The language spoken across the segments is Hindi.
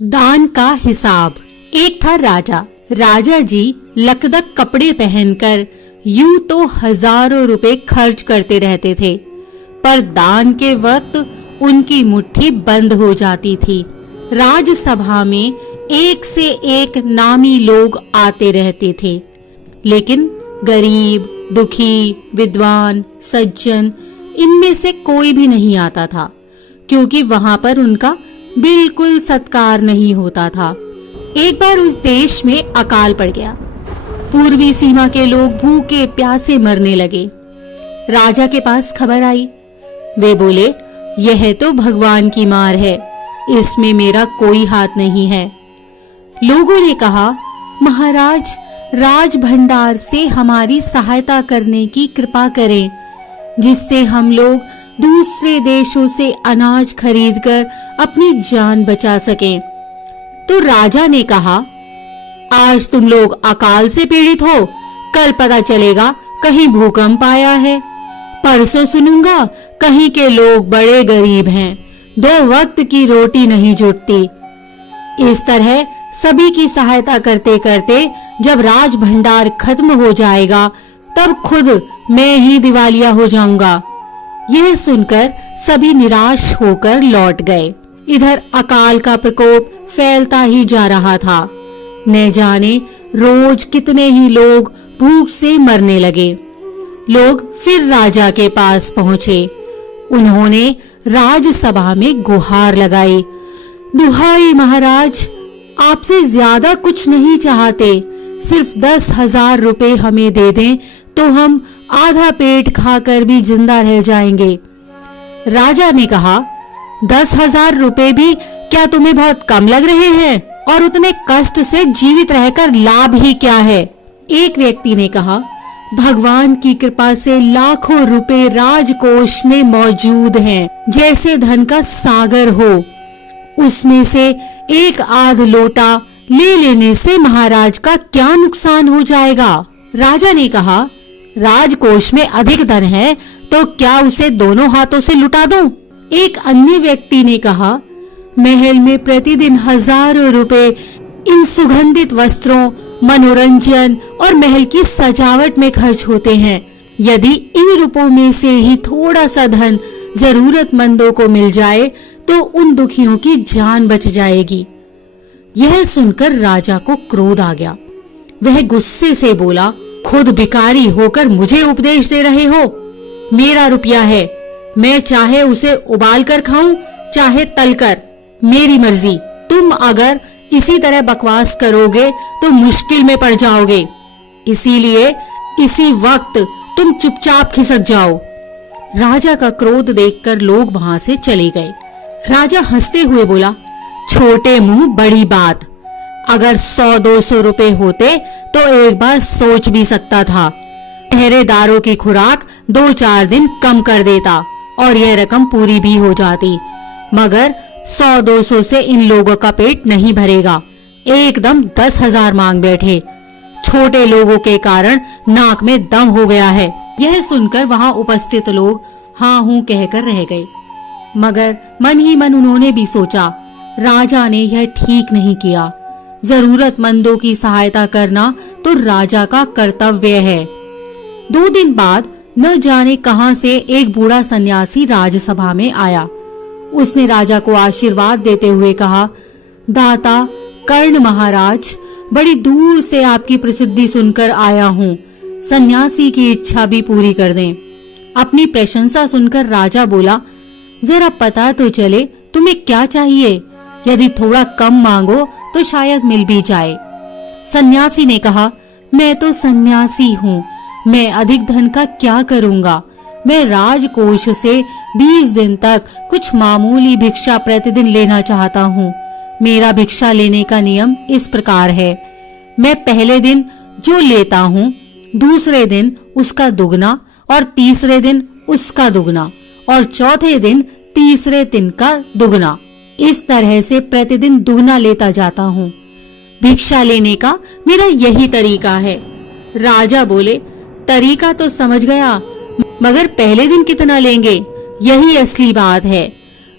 दान का हिसाब। एक था राजा। राजा जी लकदक कपड़े पहनकर यूं तो हजारों रुपए खर्च करते रहते थे, पर दान के वक्त उनकी मुट्ठी बंद हो जाती थी। राजसभा में एक से एक नामी लोग आते रहते थे, लेकिन गरीब, दुखी, विद्वान, सज्जन इनमें से कोई भी नहीं आता था, क्योंकि वहां पर उनका बिल्कुल सत्कार नहीं होता था। एक बार उस देश में अकाल पड़ गया। पूर्वी सीमा के लोग भूखे प्यासे मरने लगे। राजा के पास खबर आई। वे बोले, यह तो भगवान की मार है, इसमें मेरा कोई हाथ नहीं है। लोगों ने कहा, महाराज, राज भंडार से हमारी सहायता करने की कृपा करें, जिससे हम लोग दूसरे देशों से अनाज खरीदकर अपनी जान बचा सकें। तो राजा ने कहा, आज तुम लोग अकाल से पीड़ित हो, कल पता चलेगा कहीं भूकंप आया है, परसों सुनूंगा कहीं के लोग बड़े गरीब हैं, 2 वक्त की रोटी नहीं जुटती। इस तरह सभी की सहायता करते करते जब राज भंडार खत्म हो जाएगा, तब खुद मैं ही दिवालिया हो जाऊंगा। यह सुनकर सभी निराश होकर लौट गए। इधर अकाल का प्रकोप फैलता ही जा रहा था। न जाने रोज कितने ही लोग भूख से मरने लगे। लोग फिर राजा के पास पहुंचे। उन्होंने राजसभा में गुहार लगाई, दुहाई महाराज, आपसे ज्यादा कुछ नहीं चाहते, सिर्फ 10,000 रुपए हमें दे दें तो हम आधा पेट खाकर भी जिंदा रह जाएंगे। राजा ने कहा, 10,000 रुपए भी क्या तुम्हें बहुत कम लग रहे हैं? और उतने कष्ट से जीवित रहकर लाभ ही क्या है? एक व्यक्ति ने कहा, भगवान की कृपा से लाखों रुपए राजकोष में मौजूद हैं, जैसे धन का सागर हो। उसमें से एक आध लोटा ले लेने से महाराज का क्या नुकसान हो जाएगा? राजा ने कहा, राजकोष में अधिक धन है तो क्या उसे दोनों हाथों से लुटा दूं? एक अन्य व्यक्ति ने कहा, महल में प्रतिदिन हजारों रुपए इन सुगंधित वस्त्रों, मनोरंजन और महल की सजावट में खर्च होते हैं। यदि इन रुपयों में से ही थोड़ा सा धन जरूरतमंदों को मिल जाए तो उन दुखियों की जान बच जाएगी। यह सुनकर राजा को क्रोध आ गया। वह गुस्से से बोला, खुद भिखारी होकर मुझे उपदेश दे रहे हो? मेरा रुपया है, मैं चाहे उसे उबाल कर खाऊं, चाहे तलकर, मेरी मर्जी। तुम अगर इसी तरह बकवास करोगे तो मुश्किल में पड़ जाओगे। इसीलिए इसी वक्त तुम चुपचाप खिसक जाओ। राजा का क्रोध देखकर लोग वहां से चले गए। राजा हंसते हुए बोला, छोटे मुंह बड़ी बात, अगर 100-200 रुपए होते तो एक बार सोच भी सकता था। पहरेदारों की खुराक 2-4 दिन कम कर देता और यह रकम पूरी भी हो जाती, मगर 100-200 से इन लोगों का पेट नहीं भरेगा। एकदम 10,000 मांग बैठे। छोटे लोगों के कारण नाक में दम हो गया है। यह सुनकर वहां उपस्थित लोग हाँ हूं कहकर रह गए, मगर मन ही मन उन्होंने भी सोचा, राजा ने यह ठीक नहीं किया। जरूरतमंदों की सहायता करना तो राजा का कर्तव्य है। 2 दिन बाद न जाने कहां से एक बूढ़ा सन्यासी राजसभा में आया। उसने राजा को आशीर्वाद देते हुए कहा, दाता कर्ण महाराज, बड़ी दूर से आपकी प्रसिद्धि सुनकर आया हूँ, सन्यासी की इच्छा भी पूरी कर दें। अपनी प्रशंसा सुनकर राजा बोला, जरा पता तो चले तुम्हें क्या चाहिए, यदि थोड़ा कम मांगो तो शायद मिल भी जाए। सन्यासी ने कहा, मैं तो सन्यासी हूँ, मैं अधिक धन का क्या करूँगा? मैं राजकोष से 20 दिन तक कुछ मामूली भिक्षा प्रतिदिन लेना चाहता हूँ। मेरा भिक्षा लेने का नियम इस प्रकार है, मैं पहले दिन जो लेता हूँ, दूसरे दिन उसका दुगना और तीसरे दिन उसका दुगना और चौथे दिन तीसरे दिन का दुगना, इस तरह से प्रतिदिन दुगना लेता जाता हूँ। भिक्षा लेने का मेरा यही तरीका है। राजा बोले, तरीका तो समझ गया, मगर पहले दिन कितना लेंगे, यही असली बात है।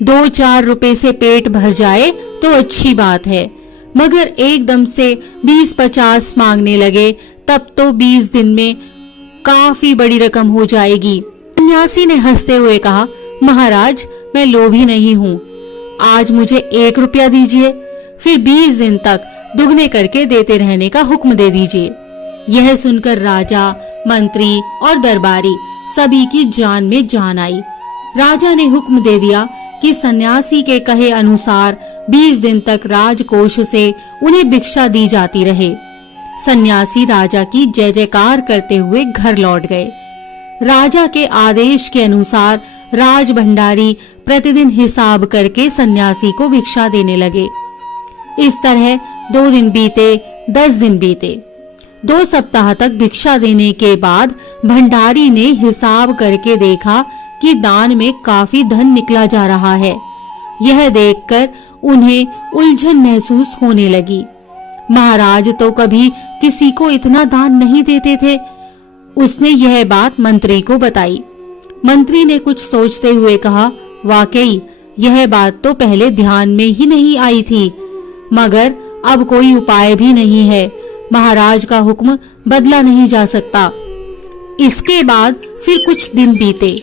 2-4 रुपए से पेट भर जाए तो अच्छी बात है, मगर एकदम से 20-50 मांगने लगे तब तो 20 दिन में काफी बड़ी रकम हो जाएगी। सन्यासी ने हंसते हुए कहा, महाराज मैं लोभी नहीं हूँ, आज मुझे 1 रुपया दीजिए, फिर 20 दिन तक दुगने करके देते रहने का हुक्म दे दीजिए। यह सुनकर राजा, मंत्री और दरबारी सभी की जान में जान आई। राजा ने हुक्म दे दिया कि सन्यासी के कहे अनुसार 20 दिन तक राजकोष से उन्हें भिक्षा दी जाती रहे। सन्यासी राजा की जय जयकार करते हुए घर लौट गए। राजा के आदेश के अनुसार राज भंडारी प्रतिदिन हिसाब करके सन्यासी को भिक्षा देने लगे। इस तरह 2 दिन बीते, 10 दिन बीते। 2 सप्ताह तक भिक्षा देने के बाद भंडारी ने हिसाब करके देखा कि दान में काफी धन निकला जा रहा है। यह देखकर उन्हें उलझन महसूस होने लगी। महाराज तो कभी किसी को इतना दान नहीं देते थे। उसने यह बात मंत्री को बताई। मंत्री ने कुछ सोचते हुए कहा, वाकई यह बात तो पहले ध्यान में ही नहीं आई थी, मगर अब कोई उपाय भी नहीं है। महाराज का हुक्म बदला नहीं जा सकता। इसके बाद फिर कुछ दिन बीते।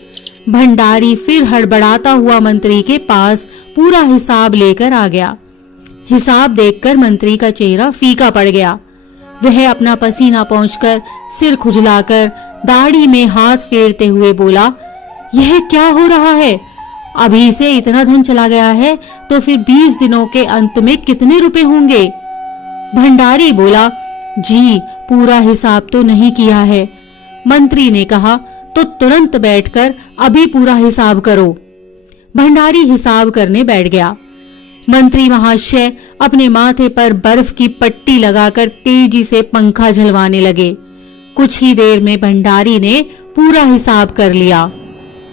भंडारी फिर हड़बड़ाता हुआ मंत्री के पास पूरा हिसाब लेकर आ गया। हिसाब देखकर मंत्री का चेहरा फीका पड़ गया। वह अपना पसीना पोंछकर, सिर खुजलाकर, दाढ़ी में हाथ फेरते हुए बोला, यह क्या हो रहा है? अभी से इतना धन चला गया है तो फिर 20 दिनों के अंत में कितने रुपए होंगे? भंडारी बोला, जी पूरा हिसाब तो नहीं किया है। मंत्री ने कहा, तो तुरंत बैठकर अभी पूरा हिसाब करो। भंडारी हिसाब करने बैठ गया। मंत्री महाशय अपने माथे पर बर्फ की पट्टी लगाकर तेजी से पंखा झलवाने लगे। कुछ ही देर में भंडारी ने पूरा हिसाब कर लिया।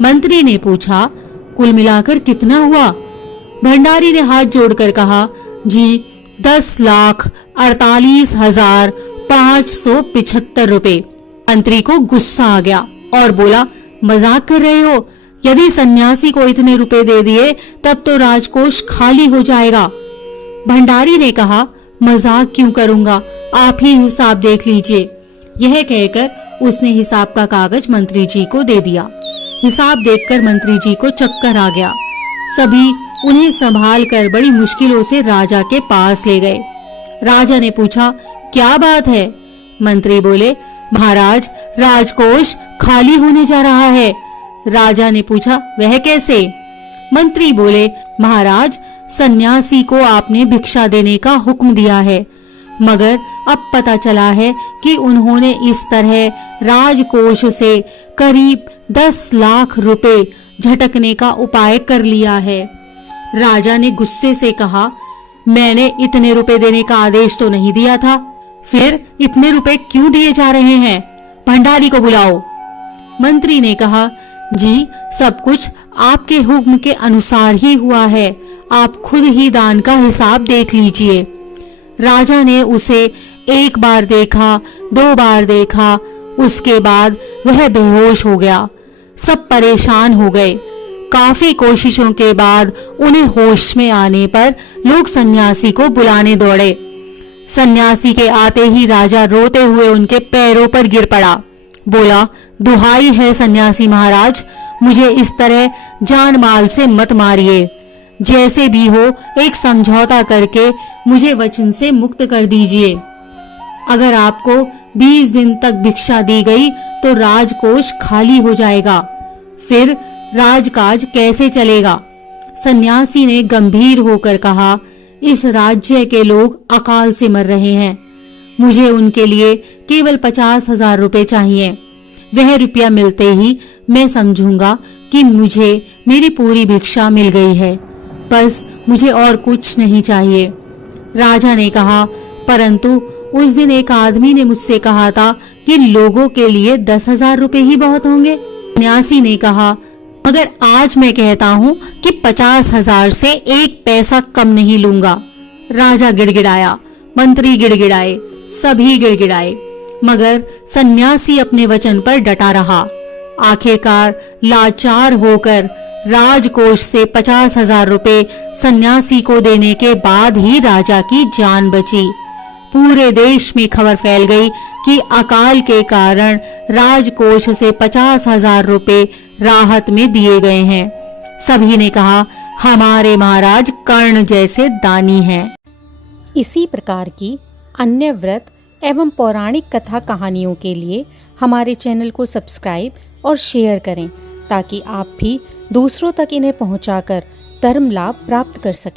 मंत्री ने पूछा, कुल मिलाकर कितना हुआ? भंडारी ने हाथ जोड़कर कहा, जी 10,48,575 रुपए। मंत्री को गुस्सा आ गया और बोला, मजाक कर रहे हो? यदि सन्यासी को इतने रुपए दे दिए तब तो राजकोष खाली हो जाएगा। भंडारी ने कहा, मजाक क्यों करूंगा, आप ही हिसाब देख लीजिए। यह कहकर उसने हिसाब का कागज मंत्री जी को दे दिया। हिसाब देखकर मंत्री जी को चक्कर आ गया। सभी उन्हें संभाल कर बड़ी मुश्किलों से राजा के पास ले गए। राजा ने पूछा, क्या बात है? मंत्री बोले, महाराज राजकोष खाली होने जा रहा है। राजा ने पूछा, वह कैसे? मंत्री बोले, महाराज सन्यासी को आपने भिक्षा देने का हुक्म दिया है, मगर अब पता चला है कि उन्होंने इस तरह राजकोष से करीब 10 लाख रुपए झटकने का उपाय कर लिया है। राजा ने गुस्से से कहा, मैंने इतने रुपए देने का आदेश तो नहीं दिया था, फिर इतने रुपए क्यों दिए जा रहे हैं? भंडारी को बुलाओ। मंत्री ने कहा, जी सब कुछ आपके हुक्म के अनुसार ही हुआ है, आप खुद ही दान का हिसाब देख लीजिए। राजा ने उसे 1 बार देखा, 2 बार देखा, उसके बाद वह बेहोश हो गया। सब परेशान हो गए। काफी कोशिशों के बाद उन्हें होश में आने पर लोग सन्यासी को बुलाने दौड़े। सन्यासी के आते ही राजा रोते हुए उनके पैरों पर गिर पड़ा। बोला, दुहाई है सन्यासी महाराज, मुझे इस तरह जान माल से मत मारिए। जैसे भी हो एक समझौता करके मुझे वचन से मुक्त कर दीजिए। अगर आपको 20 दिन तक भिक्षा दी गई तो राजकोष खाली हो जाएगा, फिर राजकाज कैसे चलेगा? सन्यासी ने गंभीर होकर कहा, इस राज्य के लोग अकाल से मर रहे हैं, मुझे उनके लिए केवल 50,000 रुपए चाहिए। वह रुपया मिलते ही मैं समझूंगा कि मुझे मेरी पूरी भिक्षा मिल गई है, बस मुझे और कुछ नहीं चाहिए। राजा ने कहा, परंतु उस दिन एक आदमी ने मुझसे कहा था कि लोगों के लिए 10,000 रुपए ही बहुत होंगे। सन्यासी ने कहा, मगर आज मैं कहता हूँ कि 50,000 से 1 पैसा कम नहीं लूंगा। राजा गिड़गिड़ाया, मंत्री गिड़गिड़ाए, सभी गिड़गिड़ाए, मगर सन्यासी अपने वचन पर डटा रहा। आखिरकार लाचार होकर राजकोष से 50,000 रुपए सन्यासी को देने के बाद ही राजा की जान बची। पूरे देश में खबर फैल गई कि अकाल के कारण राजकोष से 50,000 रुपए राहत में दिए गए हैं। सभी ने कहा, हमारे महाराज कर्ण जैसे दानी हैं। इसी प्रकार की अन्य व्रत एवं पौराणिक कथा कहानियों के लिए हमारे चैनल को सब्सक्राइब और शेयर करें, ताकि आप भी दूसरों तक इन्हें पहुंचाकर धर्म लाभ प्राप्त कर सकें।